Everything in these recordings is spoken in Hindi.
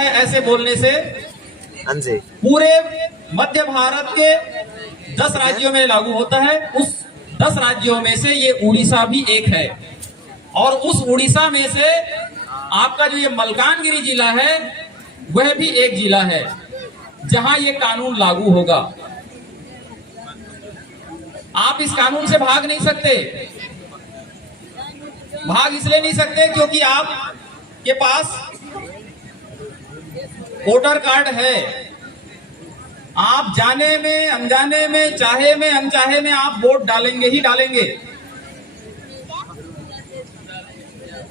है ऐसे बोलने से? हाँ जी। पूरे मध्य भारत के 10 राज्यों में लागू होता है। उस 10 राज्यों में से ये उड़ीसा भी एक है, और उस उड़ीसा में से आपका जो ये मलकानगिरी जिला है वह भी एक जिला है जहां ये कानून लागू होगा। आप इस कानून से भाग नहीं सकते। भाग इसलिए नहीं सकते क्योंकि आप के पास वोटर कार्ड है। आप जाने में, अनजाने में, चाहे में, अनचाहे में आप वोट डालेंगे ही डालेंगे।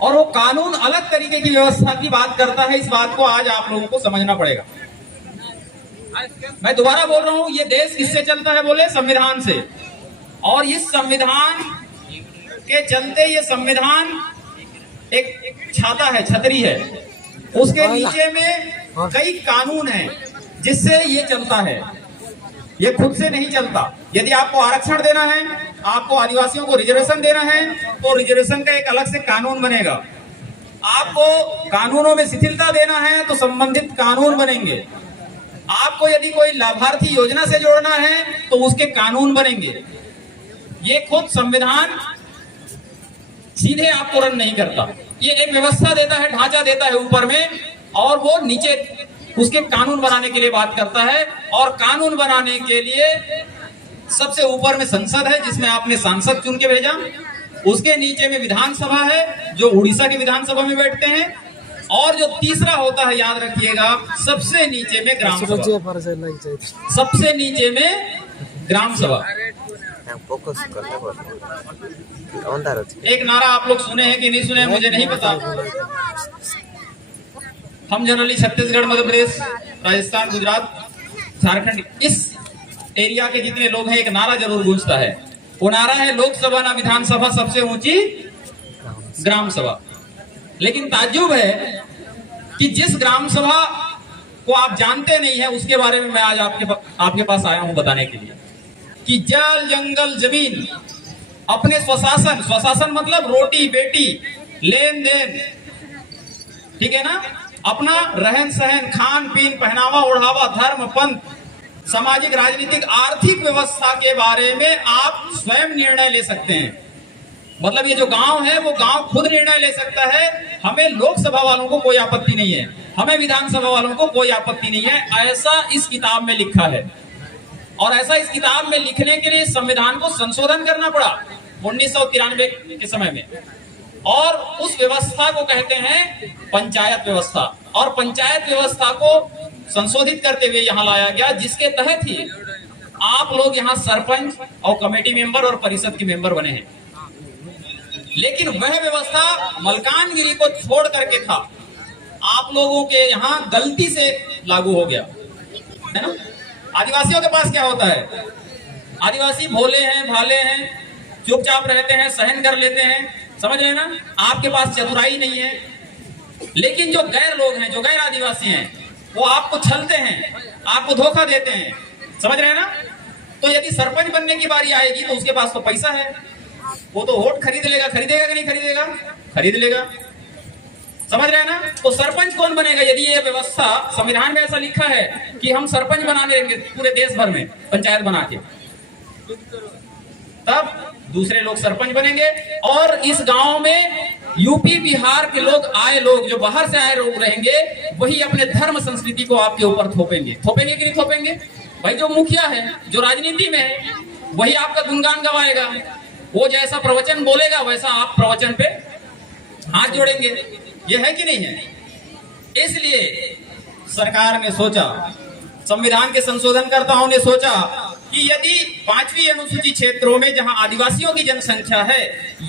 और वो कानून अलग तरीके की व्यवस्था की बात करता है। इस बात को आज आप लोगों को समझना पड़ेगा। मैं दोबारा बोल रहा हूं, ये देश किससे चलता है बोले? संविधान से। और इस संविधान के चलते ये संविधान एक छाता है, छतरी है। उसके नीचे में कई कानून हैं जिससे ये चलता है। ये खुद से नहीं चलता। यदि आपको आरक्षण देना है, आपको आदिवासियों को रिजर्वेशन देना है, तो रिजर्वेशन का एक अलग से कानून बनेगा। आपको कानूनों में शिथिलता देना है तो संबंधित कानून बनेंगे। आपको यदि कोई लाभार्थी योजना से जोड़ना है तो उसके कानून बनेंगे। ये खुद संविधान सीधे आपको रन नहीं करता। ये एक व्यवस्था देता है, ढांचा देता है ऊपर में, और वो नीचे उसके कानून बनाने के लिए बात करता है। और कानून बनाने के लिए सबसे ऊपर में संसद है जिसमें आपने सांसद चुन के भेजा। उसके नीचे में विधानसभा है जो उड़ीसा की विधानसभा में बैठते हैं। और जो तीसरा होता है, याद रखिएगा, सबसे नीचे में ग्राम सभा। सबसे नीचे में ग्राम सभा। एक नारा आप लोग सुने हैं कि नहीं सुने हैं मुझे नहीं पता। हम जनरली छत्तीसगढ़, मध्य प्रदेश, राजस्थान, गुजरात, झारखंड, इस एरिया के जितने लोग हैं, एक नारा जरूर गूंजता है। वो नारा है, लोकसभा ना विधानसभा, सबसे ऊंची ग्राम सभा। लेकिन ताज्जुब है कि जिस ग्राम सभा को आप जानते नहीं है, उसके बारे में मैं आज आपके पास आया हूं बताने के लिए कि जल, जंगल, जमीन अपने स्वशासन, स्वशासन मतलब रोटी बेटी, लेन देन, ठीक है ना, अपना रहन सहन, खान पीन, पहनावा ओढ़ावा, धर्म, पंथ, सामाजिक, राजनीतिक, आर्थिक व्यवस्था के बारे में आप स्वयं निर्णय ले सकते हैं। मतलब ये जो गांव है वो गांव खुद निर्णय ले सकता है। हमें लोकसभा वालों को कोई आपत्ति नहीं है, हमें विधानसभा वालों को कोई आपत्ति नहीं है। ऐसा इस किताब में लिखा है। और ऐसा इस किताब में लिखने के लिए संविधान को संशोधन करना पड़ा 1993 के समय में। और उस व्यवस्था को कहते हैं पंचायत व्यवस्था। और पंचायत व्यवस्था को संशोधित करते हुए यहाँ लाया गया, जिसके तहत ही आप लोग यहाँ सरपंच और कमेटी मेंबर और परिषद के मेंबर बने हैं। लेकिन वह व्यवस्था मलकानगिरी को छोड़ करके था, आप लोगों के यहाँ गलती से लागू हो गया, है ना। आदिवासियों के पास क्या होता है? आदिवासी भोले हैं, भाले हैं, चुपचाप रहते हैं, सहन कर लेते हैं, समझ रहे हैं ना। आपके पास चतुराई नहीं है। लेकिन जो गैर लोग हैं, जो गैर आदिवासी हैं, वो आपको छलते हैं, आपको धोखा देते हैं, समझ रहे हैं ना। तो यदि सरपंच बनने की बारी आएगी तो उसके पास तो पैसा है, वो तो वोट खरीद लेगा। खरीदेगा कि नहीं खरीदेगा? खरीद लेगा, समझ रहे हैं ना। तो सरपंच कौन बनेगा? यदि ये व्यवस्था संविधान में ऐसा लिखा है कि हम सरपंच बना देंगे पूरे देश भर में, पंचायत बना के, तब दूसरे लोग सरपंच बनेंगे। और इस गांव में यूपी बिहार के लोग आए, लोग जो बाहर से आए लोग रहेंगे, वही अपने धर्म संस्कृति को आपके ऊपर थोपेंगे। थोपेंगे कि नहीं थोपेंगे? भाई जो मुखिया है, जो राजनीति में है, वही आपका गुणगान गवाएगा। वो जैसा प्रवचन बोलेगा वैसा आप प्रवचन पे हाथ जोड़ेंगे। ये है कि नहीं है? इसलिए सरकार ने सोचा, संविधान के संशोधनकर्ताओं ने सोचा कि यदि 5वीं अनुसूची क्षेत्रों में जहां आदिवासियों की जनसंख्या है,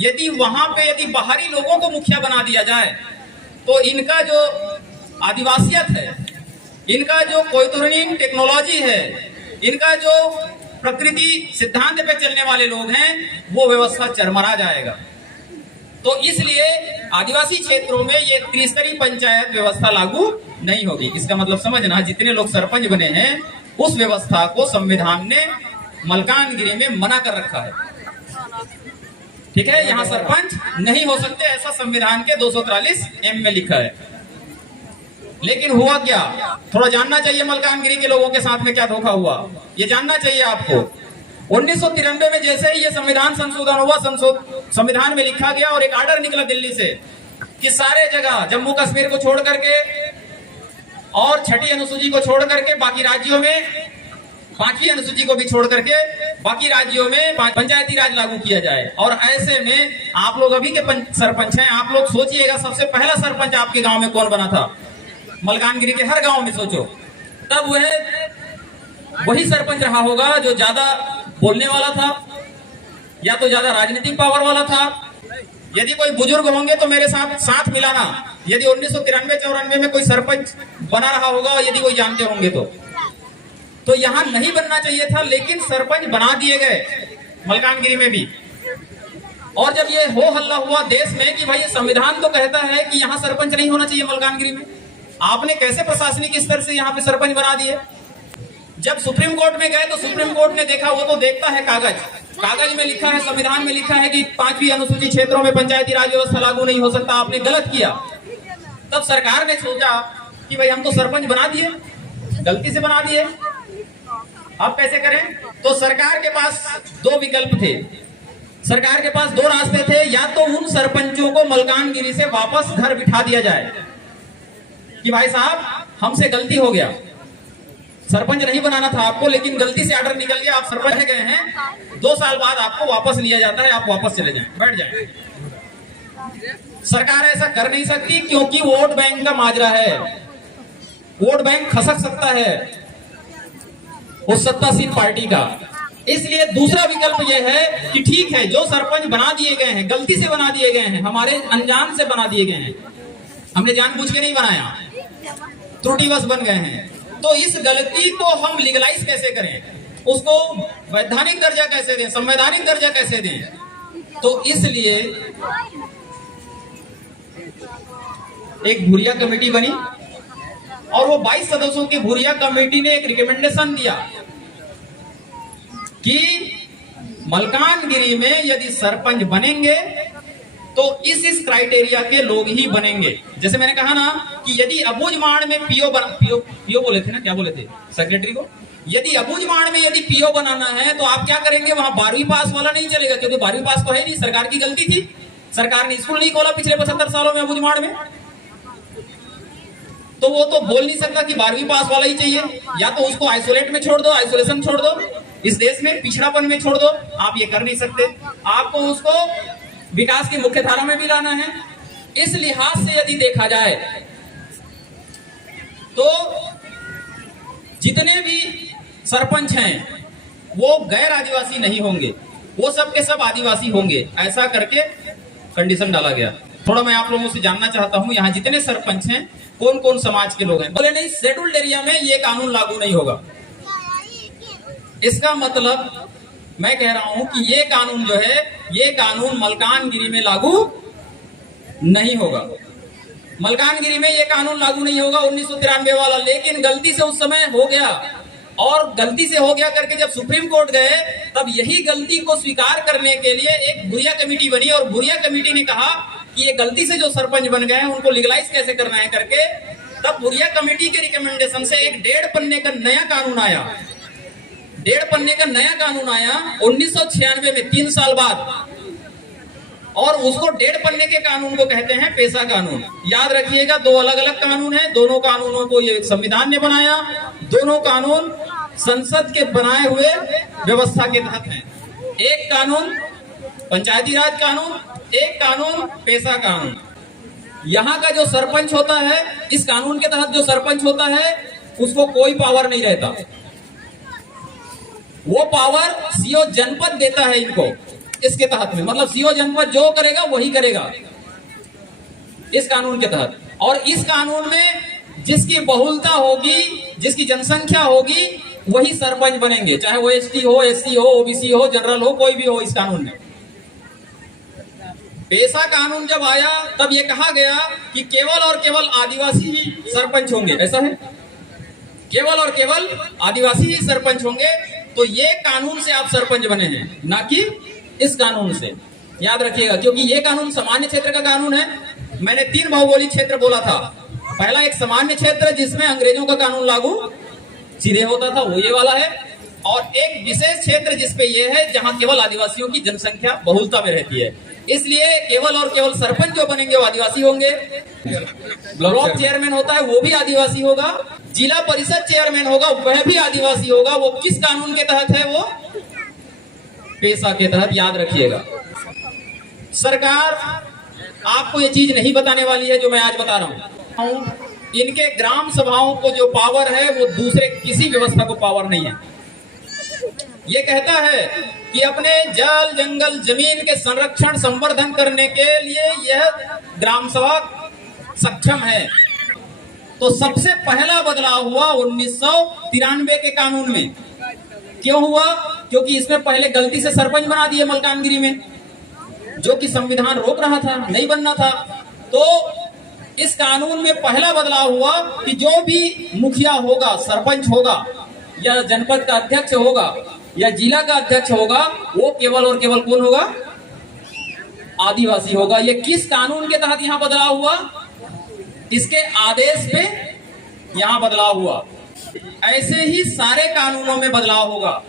यदि वहां पे यदि बाहरी लोगों को मुखिया बना दिया जाए तो इनका जो आदिवासियत है, इनका जो कोयतुर्निंग टेक्नोलॉजी है, इनका जो प्रकृति सिद्धांत पे चलने वाले लोग हैं, वो व्यवस्था चरमरा जाएगा। तो इसलिए आदिवासी क्षेत्रों में ये त्रिस्तरीय पंचायत व्यवस्था लागू नहीं होगी। इसका मतलब समझना, जितने लोग सरपंच बने हैं उस व्यवस्था को संविधान ने मलकानगिरी में मना कर रखा है। ठीक है, यहाँ सरपंच नहीं हो सकते, ऐसा संविधान के 243 M में लिखा है। लेकिन हुआ क्या, थोड़ा जानना चाहिए मलकानगिरी के लोगों के साथ में क्या धोखा हुआ, ये जानना चाहिए आपको। 1993 में जैसे ही ये संविधान संशोधन हुआ, संविधान में लिखा गया और एक आर्डर निकला दिल्ली से कि सारे जगह जम्मू कश्मीर को छोड़ करके और छठी अनुसूची को छोड़ करके बाकी राज्यों में, पांचवी अनुसूची को भी छोड़ करके बाकी राज्यों में पंचायती राज लागू किया जाए। और ऐसे में आप लोग अभी के सरपंच हैं, आप लोग सोचिएगा सबसे पहला सरपंच आपके गांव में कौन बना था, मलकानगिरी के हर गांव में सोचो, तब वही सरपंच रहा होगा जो ज्यादा बोलने वाला था या तो ज्यादा राजनीतिक पावर वाला था। यदि कोई बुजुर्ग होंगे तो मेरे साथ मिलाना, यदि 1993-94 में कोई सरपंच बना रहा होगा, यदि कोई जानते होंगे तो यहां नहीं बनना चाहिए था, लेकिन सरपंच बना दिए गए मलकानगिरी में भी। और जब ये हो हल्ला हुआ देश में कि भाई संविधान तो कहता है कि यहाँ सरपंच नहीं होना चाहिए मलकानगिरी में, आपने कैसे प्रशासनिक स्तर से यहाँ पे सरपंच बना दिए। जब सुप्रीम कोर्ट में गए तो सुप्रीम कोर्ट ने देखा, वो तो देखता है कागज में लिखा है, संविधान में लिखा है कि 5वीं अनुसूची क्षेत्रों में पंचायती राज व्यवस्था लागू नहीं हो सकता, आपने गलत किया। तब सरकार ने सोचा कि भाई हम तो सरपंच बना दिए, गलती से बना दिए, अब कैसे करें। तो सरकार के पास दो विकल्प थे, सरकार के पास दो रास्ते थे, या तो उन सरपंचों को मलकानगिरी से वापस घर बिठा दिया जाए कि भाई साहब हमसे गलती हो गया, सरपंच नहीं बनाना था आपको, लेकिन गलती से ऑर्डर निकल गया, आप सरपंच रह गए हैं, 2 साल बाद आपको वापस लिया जाता है, आप वापस चले जाएं, बैठ जाएं। सरकार ऐसा कर नहीं सकती क्योंकि वोट बैंक का माजरा है, वोट बैंक खसक सकता है उस सत्तासीन पार्टी का। इसलिए दूसरा विकल्प यह है कि ठीक है, जो सरपंच बना दिए गए हैं, गलती से बना दिए गए हैं, हमारे अनजान से बना दिए गए हैं, हमने जानबूझ के नहीं बनाया, त्रुटिवश बन गए हैं, तो इस गलती को हम लीगलाइज कैसे करें, उसको वैधानिक दर्जा कैसे दें, संवैधानिक दर्जा कैसे दें। तो इसलिए एक भूरिया कमेटी बनी और वो 22 सदस्यों की भूरिया कमेटी ने एक रिकमेंडेशन दिया कि मलकानगिरी में यदि सरपंच बनेंगे तो इस क्राइटेरिया के लोग ही बनेंगे। जैसे मैंने कहा ना कि यदि अबूझमाड़ में पीओ बोले थे ना, क्या बोले थे सेक्रेटरी को, यदि अबूझमाड़ में यदि पीओ बनाना है तो आप क्या करेंगे, वहां 12वीं पास वाला नहीं चलेगा, क्योंकि 12वीं पास तो है नहीं, सरकार की गलती थी, सरकार ने स्कूल नहीं खोला पिछले 75 सालों में अबूझमाड़ में, तो वो तो बोल नहीं सकता कि 12वीं पास वाला ही चाहिए, या तो उसको आइसोलेट में छोड़ दो, आइसोलेशन छोड़ दो, इस देश में पिछड़ापन में छोड़ दो, आप ये कर नहीं सकते, आपको उसको विकास की मुख्य धारा में भी लाना है। इस लिहाज से यदि देखा जाए तो जितने भी सरपंच हैं वो गैर आदिवासी नहीं होंगे, वो सब के सब आदिवासी होंगे, ऐसा करके कंडीशन डाला गया। थोड़ा मैं आप लोगों से जानना चाहता हूं, यहाँ जितने सरपंच हैं कौन कौन समाज के लोग हैं। बोले नहीं, शेड्यूल्ड एरिया में ये कानून लागू नहीं होगा। इसका मतलब मैं कह रहा हूं कि ये कानून जो है, ये कानून मलकानगिरी में लागू नहीं होगा, मलकानगिरी में ये कानून लागू नहीं होगा 1993 वाला। लेकिन गलती से उस समय हो गया, और गलती से हो गया करके जब सुप्रीम कोर्ट गए तब यही गलती को स्वीकार करने के लिए एक भूरिया कमेटी बनी, और भूरिया कमेटी ने कहा कि ये गलती से जो सरपंच बन गए हैं उनको लीगलाइज कैसे करना है करके, तब भूरिया कमेटी के रिकमेंडेशन से एक 1.5 पन्ने का नया कानून आया, 1.5 पन्ने का नया कानून आया 1996 में, 3 साल बाद, और उसको 1.5 पन्ने के कानून को कहते हैं पेशा कानून। याद रखिएगा, 2 अलग अलग कानून हैं, दोनों कानूनों को ये संविधान ने बनाया, दोनों कानून संसद के बनाए हुए व्यवस्था के तहत हैं। एक कानून पंचायती राज कानून, एक कानून पेशा कानून। यहाँ का जो सरपंच होता है, इस कानून के तहत जो सरपंच होता है उसको कोई पावर नहीं रहता, वो पावर सीओ जनपद देता है इनको इसके तहत में, मतलब सीओ जनपद जो करेगा वही करेगा इस कानून के तहत। और इस कानून में जिसकी बहुलता होगी, जिसकी जनसंख्या होगी, वही सरपंच बनेंगे, चाहे वो एसटी हो, एससी हो, ओबीसी हो, जनरल हो, कोई भी हो इस कानून में। पेशा कानून जब आया तब ये कहा गया कि केवल और केवल आदिवासी ही सरपंच होंगे, ऐसा है, केवल और केवल आदिवासी ही सरपंच होंगे। तो ये कानून से आप सरपंच बने हैं, ना कि इस कानून से, याद रखिएगा, क्योंकि ये कानून सामान्य क्षेत्र का कानून है। मैंने 3 भौगोलिक क्षेत्र बोला था, पहला एक सामान्य क्षेत्र जिसमें अंग्रेजों का कानून लागू सीधे होता था, वो ये वाला है। और एक विशेष क्षेत्र जिसपे ये है जहां केवल आदिवासियों की जनसंख्या बहुलता में रहती है, इसलिए केवल और केवल सरपंच जो बनेंगे वो आदिवासी होंगे। ब्लॉक चेयरमैन होता है वो भी आदिवासी होगा। जिला परिषद चेयरमैन होगा वह भी आदिवासी होगा। वो किस कानून के तहत है? वो पेशा के तहत, याद रखिएगा। सरकार आपको ये चीज नहीं बताने वाली है जो मैं आज बता रहा हूं। इनके ग्राम सभाओं को जो पावर है वो दूसरे किसी व्यवस्था को पावर नहीं है। ये कहता है कि अपने जल जंगल जमीन के संरक्षण संवर्धन करने के लिए यह ग्राम सभा सक्षम है। तो सबसे पहला बदलाव हुआ 1993 के कानून में। क्यों हुआ? क्योंकि इसमें पहले गलती से सरपंच बना दिए मलकानगिरी में, जो कि संविधान रोक रहा था, नहीं बनना था। तो इस कानून में पहला बदलाव हुआ कि जो भी मुखिया होगा, सरपंच होगा, या जनपद का अध्यक्ष होगा, या जिला का अध्यक्ष होगा, वो केवल और केवल कौन होगा? आदिवासी होगा। ये किस कानून के तहत यहां बदलाव हुआ? इसके आदेश पे यहां बदलाव हुआ। ऐसे ही सारे कानूनों में बदलाव होगा।